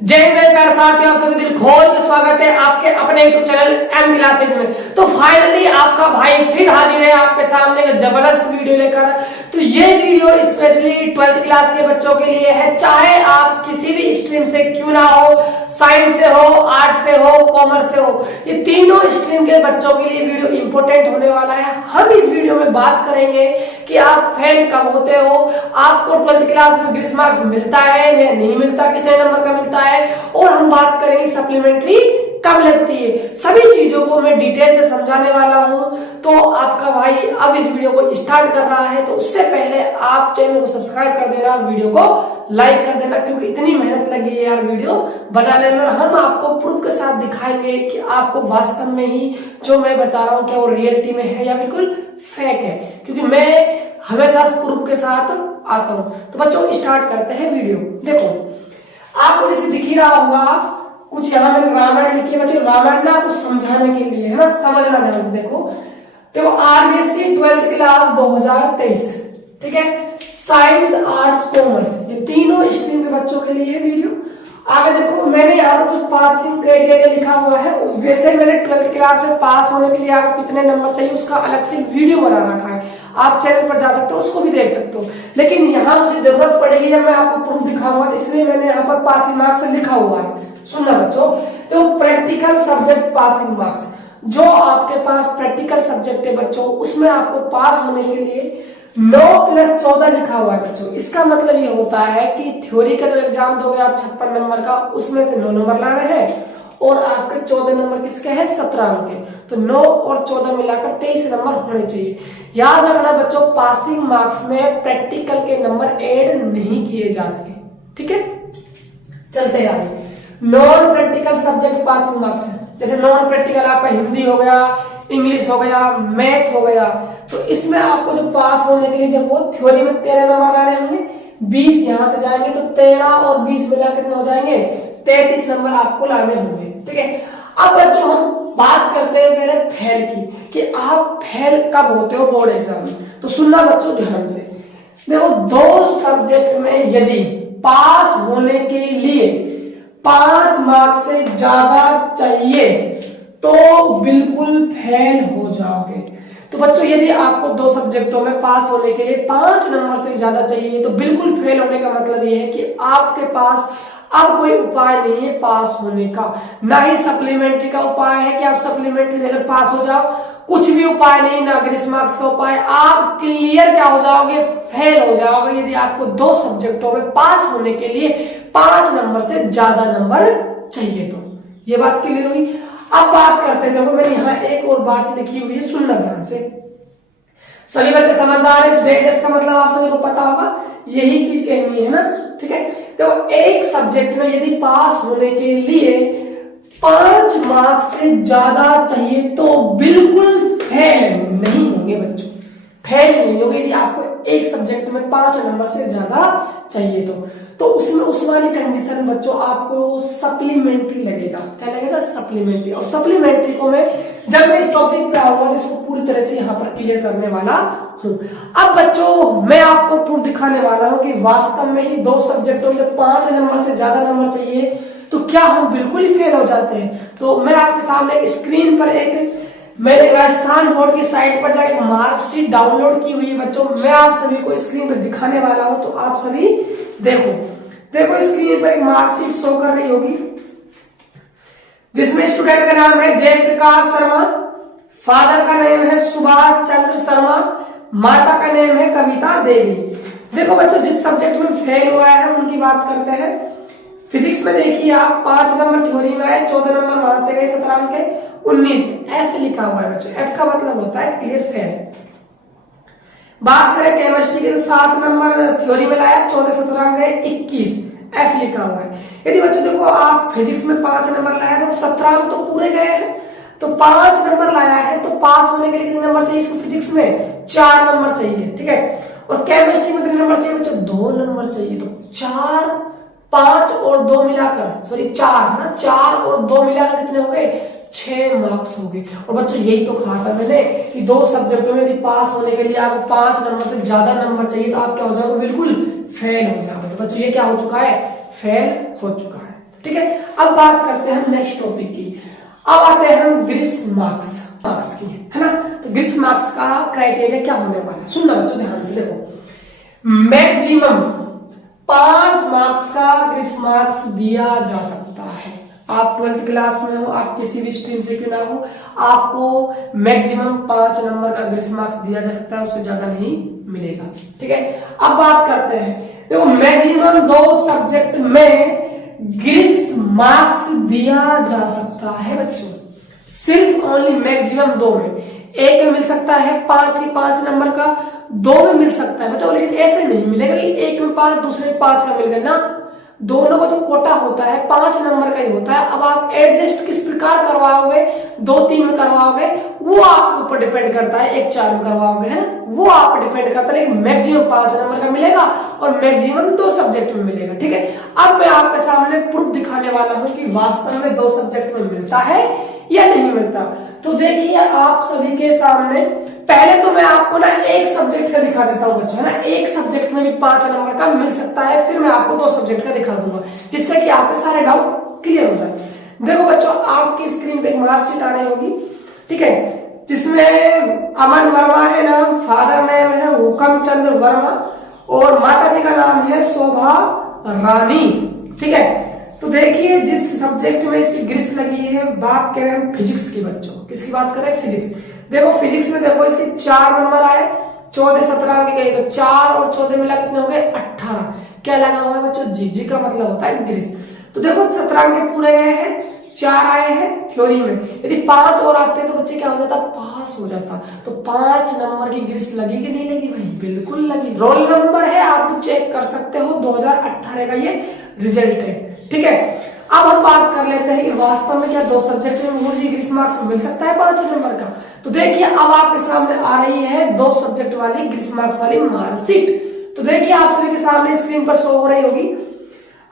जय हिंद प्यारे साथियों, आप सभी दिल खोल के स्वागत है आपके अपने यूट्यूब चैनल एम क्लासेज में। तो फाइनली आपका भाई फिर हाजिर है आपके सामने एक जबरदस्त वीडियो लेकर। तो ये वीडियो स्पेशली 12th क्लास के बच्चों के लिए है, चाहे आप किसी भी स्ट्रीम से क्यों ना हो, साइंस से हो, आर्ट से हो, कॉमर्स से हो, ये तीनों स्ट्रीम के बच्चों के लिए वीडियो इंपॉर्टेंट होने वाला है। हम इस वीडियो में बात करेंगे कि आप फेल कब होते हो, आपको 12th क्लास में ग्रीस मार्क्स मिलता है या नहीं मिलता, कितने नंबर का मिलता है, और हम बात करेंगे सप्लीमेंट्री कब लगती है। सभी चीजों को मैं डिटेल से समझाने वाला हूं। तो आपका भाई अब इस वीडियो को स्टार्ट कर रहा है, तो उससे पहले आप चैनल को सब्सक्राइब कर देना, वीडियो को लाइक कर देना, क्योंकि इतनी मेहनत लगी है यार वीडियो बनाने में। हम आपको प्रूफ के साथ दिखाएंगे कि आपको वास्तव में ही जो मैं बता रहा हूं क्या वो रियलिटी में है या बिल्कुल फेक है, क्योंकि मैं हमेशा प्रूफ के साथ आता हूं। तो बच्चों स्टार्ट करते हैं वीडियो। देखो आपको जैसे दिख ही रहा होगा कुछ, यहाँ मैंने रामायण लिखी है बच्चों। रामायण ना आपको समझाने के लिए है ना, समझना ध्यान से। देखो आरबीएससी 12th क्लास 2023, ठीक है, साइंस आर्ट्स कॉमर्स, ये तीनों स्ट्रीम के बच्चों के लिए वीडियो। आगे देखो मैंने यहाँ पर कुछ पासिंग क्राइटेरिया लिखा हुआ है। वैसे मैंने 12th क्लास से पास होने के लिए आपको कितने नंबर चाहिए उसका अलग से वीडियो बना रखा है, आप चैनल पर जा सकते हो, उसको भी देख सकते हो। लेकिन यहाँ मुझे जरूरत पड़ेगी जब मैं आपको प्रूफ दिखाऊंगा, इसलिए मैंने यहाँ पर पासिंग मार्क्स लिखा हुआ है। सुनना बच्चों, तो प्रैक्टिकल सब्जेक्ट पासिंग मार्क्स, जो आपके पास प्रैक्टिकल सब्जेक्ट है बच्चों, उसमें आपको पास होने के लिए 9+14 लिखा हुआ है बच्चों। इसका मतलब ये होता है कि थ्योरी का जो एग्जाम दोगे आप 56 नंबर का, उसमें से 9 नंबर लाने हैं और आपके 14 नंबर किसके हैं, 17 अंक के। तो 9 और 14 मिलाकर 23 नंबर होने चाहिए। याद रखना बच्चों, पासिंग मार्क्स में प्रैक्टिकल के नंबर ऐड नहीं किए जाते, ठीक है। चलते आगे, non practical subject passing marks है। जैसे नॉन प्रैक्टिकल आपका हिंदी हो गया, इंग्लिश हो गया, मैथ हो गया, तो इसमें आपको जो पास होने के लिए जब वो थ्योरी में 13 नंबर लाने होंगे, 20 यहां से जाएंगे तो 13 और 20 मिला कितने हो जाएंगे, 33 नंबर आपको लाने होंगे, ठीक है। अब बच्चों हम बात करते हैं मेरे फेल की, कि आप फेल कब होते हो बोर्ड एग्जाम में। तो सुनना बच्चों ध्यान से, देखो 2 सब्जेक्ट में यदि पास होने के लिए 5 मार्क्स से ज्यादा चाहिए तो बिल्कुल फेल हो जाओगे। तो बच्चों यदि आपको 2 सब्जेक्टों में पास होने के लिए 5 नंबर से ज्यादा चाहिए तो बिल्कुल फेल होने का मतलब ये है कि आपके पास अब कोई उपाय नहीं है पास होने का, ना ही सप्लीमेंट्री का उपाय है कि आप सप्लीमेंट्री देकर पास हो जाओ, कुछ भी उपाय नहीं, ना ग्रीस मार्क्स का उपाय। आप क्लियर क्या हो जाओगे, फेल हो जाओगे यदि आपको 2 सब्जेक्टों में पास होने के लिए 5 नंबर से ज्यादा नंबर चाहिए। तो ये बात क्लियर हुई। अब बात करते हैं, देखो मैंने यहाँ एक और बात लिखी हुई है, सुनना ध्यान से। सभी बच्चे समझदार है, इस ब्रेक का मतलब आप सभी को पता होगा, यही चीज कहनी है ना, ठीक है। तो एक सब्जेक्ट में यदि पास होने के लिए 5 मार्क्स से ज्यादा चाहिए तो बिल्कुल फेल नहीं होंगे बच्चों, फेल नहीं होंगे यदि आपको एक सब्जेक्ट में 5 नंबर से ज्यादा चाहिए तो उसमें उस वाली कंडीशन बच्चों आपको सप्लीमेंट्री लगेगा। क्या लगेगा, सप्लीमेंट्री। और सप्लीमेंट्री को मैं जब मैं इस टॉपिक पे आऊंगा तो इसको पूरी तरह से यहाँ पर क्लियर करने वाला हूँ। अब बच्चों मैं आपको प्रूफ दिखाने वाला हूँ कि वास्तव में ही 2 सब्जेक्टों में 5 नंबर से ज्यादा नंबर चाहिए तो क्या हम बिल्कुल ही फेल हो जाते हैं। तो मैं आपके सामने स्क्रीन पर एक मैंने राजस्थान बोर्ड की साइट पर जाकर मार्कशीट डाउनलोड की हुई है बच्चों, मैं आप सभी को स्क्रीन पर दिखाने वाला हूं। तो आप सभी देखो स्क्रीन पर एक मार्कशीट शो कर रही होगी, जिसमें स्टूडेंट का नाम है जयप्रकाश शर्मा, फादर का नेम है सुभाष चंद्र शर्मा, माता का नेम है कविता देवी। देखो बच्चों जिस सब्जेक्ट में फेल हुआ है उनकी बात करते हैं। फिजिक्स में देखिए आप 5 नंबर थ्योरी में आए, 14 नंबर वहां से गए, 17 अंक के 19, एफ लिखा हुआ है बच्चों, एफ का मतलब होता है क्लियर फेल। बात करें केमिस्ट्री की तो 7 नंबर थ्योरी में लाया, 14-17 अंक गए, 21, एफ लिखा हुआ है। यदि बच्चों देखो आप फिजिक्स में 5 नंबर लाया तो 17 अंक तो पूरे गए हैं, तो 5 नंबर लाया है तो पास होने के लिए कितने नंबर चाहिए इसको, फिजिक्स में 4 नंबर चाहिए, ठीक है। और केमिस्ट्री में कितने नंबर चाहिए बच्चों, 2 नंबर चाहिए। तो 4, 5 और 2 मिलाकर, सॉरी 4 ना, 4 और 2 मिलाकर कितने हो गए, 6 मार्क्स हो गए। और बच्चों यही तो कहा था मैंने कि 2 सब्जेक्टों में यदि पास होने के लिए आपको 5 नंबर से ज्यादा नंबर चाहिए तो आप क्या हो जाओगे, बिल्कुल फेल हो जाओगे। तो बच्चों ये क्या हो चुका है, फेल हो चुका है। ठीक है, अब बात करते हैं नेक्स्ट टॉपिक की। अब आते हैं हम ग्रीस मार्क्स की, है ना। तो ग्रीस मार्क्स का क्राइटेरिया क्या होने वाला है, सुनना बच्चों ध्यान से देखो। मैक्सिमम 5 मार्क्स का ग्रीस मार्क्स दिया जा सकता है। आप 12th क्लास में हो, आप किसी भी स्ट्रीम से क्यों ना हो, आपको मैक्सिमम 5 नंबर का ग्रीस मार्क्स दिया जा सकता है, उससे ज्यादा नहीं मिलेगा। ठीक है, अब बात करते हैं, देखो मैक्सिमम 2 सब्जेक्ट में ग्रीस मार्क्स दिया जा सकता है बच्चों, सिर्फ ओनली मैक्सिमम 2 में। एक में मिल सकता है 5 नंबर का, 2 में मिल सकता है बच्चों, लेकिन ऐसे नहीं मिलेगा कि एक में 5 दूसरे 5 का मिल गया ना। दोनों का जो कोटा होता है 5 नंबर का ही होता है। अब आप एडजस्ट किस प्रकार करवाओगे, 2-3 में करवाओगे, वो आपके ऊपर डिपेंड करता है। 1-4 में करवाओगे, है ना, वो आप पर डिपेंड करता है, लेकिन मैक्सिमम 5 नंबर का मिलेगा और मैक्सिमम 2 सब्जेक्ट में मिलेगा। ठीक है, अब मैं आपके सामने प्रूफ दिखाने वाला हूं कि वास्तव में 2 सब्जेक्ट में मिलता है या नहीं मिलता। तो देखिए आप सभी के सामने, पहले तो मैं आपको ना एक सब्जेक्ट का दिखा देता हूं बच्चों, है ना। एक सब्जेक्ट में भी 5 नंबर का मिल सकता है, फिर मैं आपको 2 सब्जेक्ट का दिखा दूंगा, जिससे कि आपके सारे डाउट क्लियर हो जाए। देखो बच्चों, आपकी स्क्रीन पे एक मार्कशीट आ रही होगी, ठीक है, जिसमें अमन वर्मा है नाम, फादर नेम है हुकम चंद वर्मा और माता जी का नाम है शोभा रानी। ठीक है, तो देखिए जिस सब्जेक्ट में इसकी ग्रीस लगी है, बात करें हम फिजिक्स की बच्चों, किसकी बात करें, फिजिक्स। देखो फिजिक्स में देखो इसके 4 नंबर आए, 14-17 अंक गए, तो 4 और 14 मिला कितने हो गए, 18। क्या लगा हुआ है बच्चों, जी का मतलब होता है ग्रीस। तो देखो 17 अंक पूरे गए हैं, 4 आए हैं थ्योरी में, यदि 5 और आते तो बच्चे क्या हो जाता, पास हो जाता। तो 5 नंबर की ग्रीस लगी कि नहीं लगी भाई, बिल्कुल लगी। रोल नंबर है, आप चेक कर सकते हो, 2018 का ये रिजल्ट है। ठीक है, अब हम बात कर लेते हैं कि वास्तव में क्या 2 सब्जेक्ट में मुझे ग्रीस मार्क्स मिल सकता है 5 नंबर का। तो देखिए अब आपके सामने आ रही है 2 सब्जेक्ट वाली ग्रीस मार्क्स वाली मार्कशीट। तो देखिए आप सभी के सामने स्क्रीन पर शो हो रही होगी।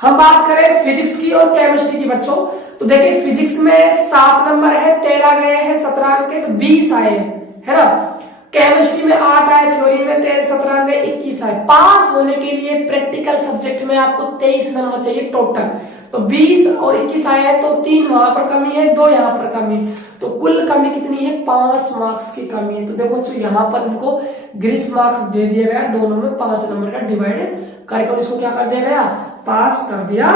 हम बात करें फिजिक्स की और केमिस्ट्री की बच्चों, तो देखिए फिजिक्स में 7 नंबर है, 13 गए हैं, 17 अंक के, तो 20 आए हैं, है ना। केमिस्ट्री में 8 आए, थ्योरी में 13-17 गए, 21 आए। पास होने के लिए प्रैक्टिकल सब्जेक्ट में आपको 23 नंबर चाहिए टोटल, तो 20 और 21 आए हैं, तो 3 वहां पर कमी है, 2 यहाँ पर कमी है, तो कुल कमी कितनी है, 5 मार्क्स की कमी है। तो देखो बच्चों यहाँ पर इनको ग्रीस मार्क्स दे दिया गया, दोनों में 5 नंबर का डिवाइड करके इसको क्या कर दिया गया, पास कर दिया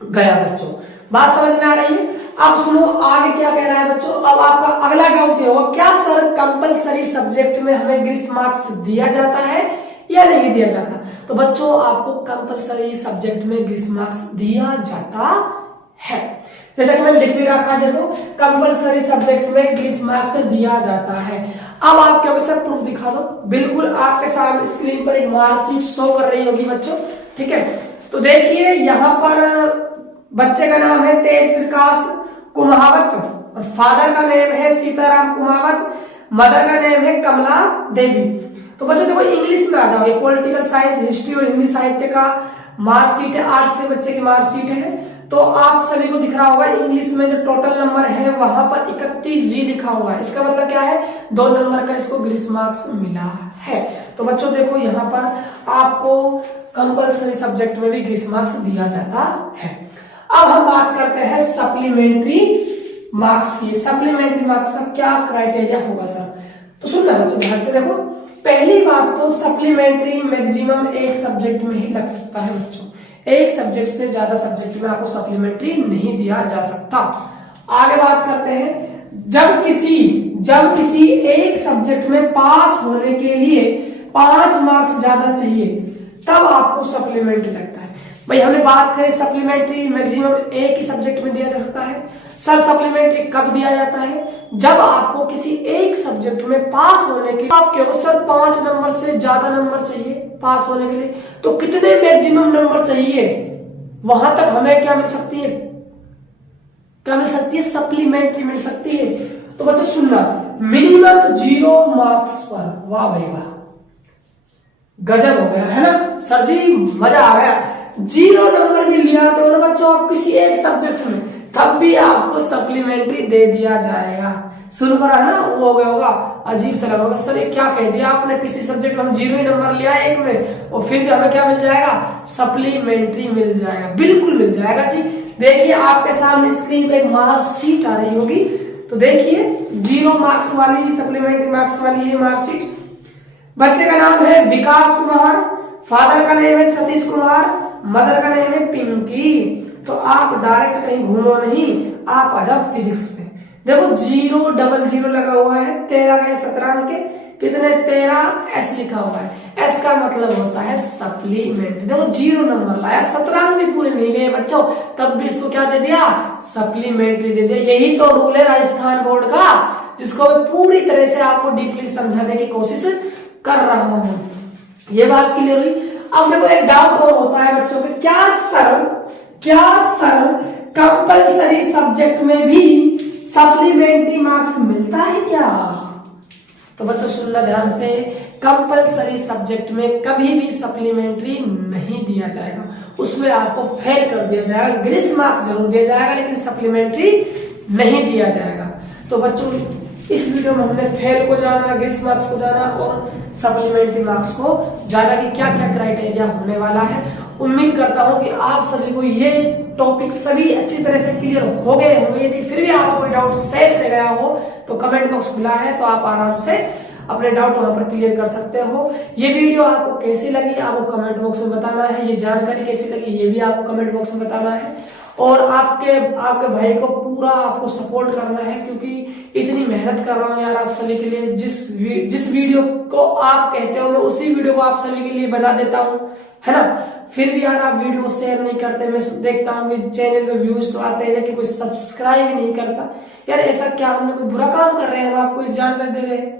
गया बच्चों। बात समझ में आ रही है। अब सुनो आगे क्या कह रहा है बच्चों। अब आपका अगला डाउट ये होगा, क्या सर कंपलसरी सब्जेक्ट में हमें ग्रीस मार्क्स दिया जाता है या नहीं दिया जाता। तो बच्चों आपको कंपलसरी सब्जेक्ट में ग्रीस मार्क्स दिया जाता है, जैसा कि मैंने लिख भी रखा है, देखो कंपलसरी सब्जेक्ट में ग्रीस मार्क्स दिया जाता है। अब आप क्या सर प्रूफ दिखा दो, बिल्कुल आपके सामने स्क्रीन पर एक मार्कशीट शो कर रही होगी बच्चों। ठीक है, तो देखिए यहाँ पर बच्चे का नाम है तेज प्रकाश कुमावत और फादर का नेम है सीताराम कुमावत, मदर का नेम है कमला देवी। तो बच्चों देखो इंग्लिश में आ जाओ, ये पॉलिटिकल साइंस, हिस्ट्री और हिंदी साहित्य का मार्कशीट है, आर्ट्स से बच्चे की मार्कशीट है। तो आप सभी को दिख रहा होगा इंग्लिश में जो टोटल नंबर है वहां पर 31G लिखा हुआ है, इसका मतलब क्या है, 2 नंबर का इसको ग्रीस मार्क्स मिला है। तो बच्चों देखो यहाँ पर आपको कंपलसरी सब्जेक्ट में भी ग्रीस मार्क्स दिया जाता है। अब हम बात करते हैं सप्लीमेंट्री मार्क्स की। सप्लीमेंट्री मार्क्स का क्या क्राइटेरिया होगा सर, तो सुनना बच्चों ध्यान से देखो। पहली बात तो सप्लीमेंट्री मैक्सिमम एक सब्जेक्ट में ही लग सकता है बच्चों, एक सब्जेक्ट से ज्यादा सब्जेक्ट में आपको सप्लीमेंट्री नहीं दिया जा सकता। आगे बात करते हैं, जब किसी एक सब्जेक्ट में पास होने के लिए 5 मार्क्स ज्यादा चाहिए तब आपको सप्लीमेंट्री लगता है। भाई हमने बात करें सप्लीमेंट्री मैक्सिमम एक ही सब्जेक्ट में दिया जा सकता है। सर सप्लीमेंट्री कब दिया जाता है, जब आपको किसी एक सब्जेक्ट में पास होने के आपके सर 5 नंबर से ज्यादा नंबर चाहिए पास होने के लिए। तो कितने मैक्सिमम नंबर चाहिए, वहां तक हमें क्या मिल सकती है, सप्लीमेंट्री मिल सकती है। तो बच्चों सुनना, मिनिमम 0 मार्क्स पर, वाह भाई वाह, गजब हो गया है ना सर जी, मजा आ गया। 0 नंबर भी लिया तो ना बच्चों आप किसी एक सब्जेक्ट में, तब भी आपको सप्लीमेंट्री दे दिया जाएगा। सुन कर है ना, वो हो गया होगा अजीब सा लगा होगा, सर ये क्या कह दिया आपने, किसी सब्जेक्ट में हम 0 ही नंबर लिया एक में और फिर भी हमें क्या मिल जाएगा, सप्लीमेंट्री मिल जाएगा। बिल्कुल मिल जाएगा जी। देखिए आपके सामने स्क्रीन पे मार्कशीट आ रही होगी, तो देखिए 0 मार्क्स वाली, सप्लीमेंट्री मार्क्स वाली ये मार्कशीट। बच्चे का नाम है विकास कुमार, फादर का नेम है सतीश कुमार, मदर का नेम है पिंकी। तो आप डायरेक्ट कहीं घूमो नहीं, आप आ जाओ फिजिक्स में। देखो 000 लगा हुआ है, 13 का 17 अंक के कितने 13 एस लिखा हुआ है। एस का मतलब होता है सप्लीमेंट। देखो 0 नंबर लाया, 17 भी पूरे नहीं लिए बच्चों, तब भी इसको क्या दे दिया, सप्लीमेंट्री दे दिया। यही तो रूल है राजस्थान बोर्ड का, जिसको मैं पूरी तरह से आपको डीपली समझाने की कोशिश कर रहा हूं। ये बात क्लियर हुई। अब देखो एक डाउट और होता है बच्चों के, क्या सर कंपलसरी सब्जेक्ट में भी सप्लीमेंट्री मार्क्स मिलता है क्या? तो बच्चों सुनना ध्यान से, कंपलसरी सब्जेक्ट में कभी भी सप्लीमेंट्री नहीं दिया जाएगा, उसमें आपको फेल कर दिया जाएगा। ग्रेस मार्क्स जरूर दिया जाएगा लेकिन सप्लीमेंट्री नहीं दिया जाएगा। तो बच्चों इस वीडियो में हमने फेल को जाना, ग्रेस मार्क्स को जाना और सप्लीमेंट्री मार्क्स को जाना कि क्या क्या क्राइटेरिया होने वाला है। उम्मीद करता हूं कि आप सभी को ये टॉपिक सभी अच्छी तरह से क्लियर हो गए होंगे। यदि फिर भी आपको कोई डाउट शेष रह गया हो तो कमेंट बॉक्स खुला है, तो आप आराम से अपने डाउट वहां पर क्लियर कर सकते हो। ये वीडियो आपको कैसी लगी आपको कमेंट बॉक्स में बताना है, ये जानकारी कैसी लगी ये भी आपको कमेंट बॉक्स में बताना है। और आपके भाई को पूरा आपको सपोर्ट करना है, क्योंकि इतनी मेहनत कर रहा हूं यार आप सभी के लिए। जिस वीडियो को आप कहते हो मैं उसी वीडियो को आप सभी के लिए बना देता हूं, है ना। फिर भी यार आप वीडियो शेयर नहीं करते। मैं देखता हूँ कि चैनल में व्यूज तो आते हैं लेकिन कोई सब्सक्राइब ही नहीं करता। यार ऐसा क्या हमने कोई बुरा काम कर रहे हैं, हम आपको इस जानकारी दे रहे हैं,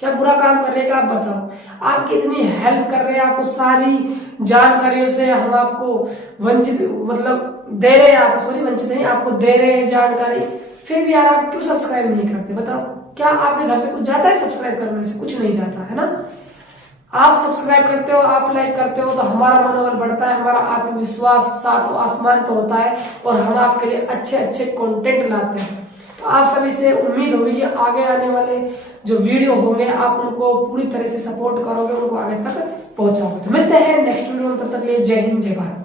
क्या बुरा काम कर रहे हैं आप बताओ। आप कितनी हेल्प कर रहे हैं, आपको सारी जानकारियों से हम आपको वंचित मतलब दे रहे हैं, आपको सॉरी वंचित नहीं, आपको दे रहे हैं जानकारी, फिर भी यार आप क्यों सब्सक्राइब नहीं करते बताओ। क्या आपके घर से कुछ जाता है सब्सक्राइब करने से? कुछ नहीं जाता है ना। आप सब्सक्राइब करते हो, आप लाइक करते हो तो हमारा मनोबल बढ़ता है, हमारा आत्मविश्वास सातों आसमान पर होता है और हम आपके लिए अच्छे अच्छे कंटेंट लाते हैं। तो आप सभी से उम्मीद होगी कि आगे आने वाले जो वीडियो होंगे आप उनको पूरी तरह से सपोर्ट करोगे, उनको आगे तक पहुंचाओगे। तो मिलते हैं नेक्स्ट वीडियो में, तब तक के लिए जय हिंद जय भारत।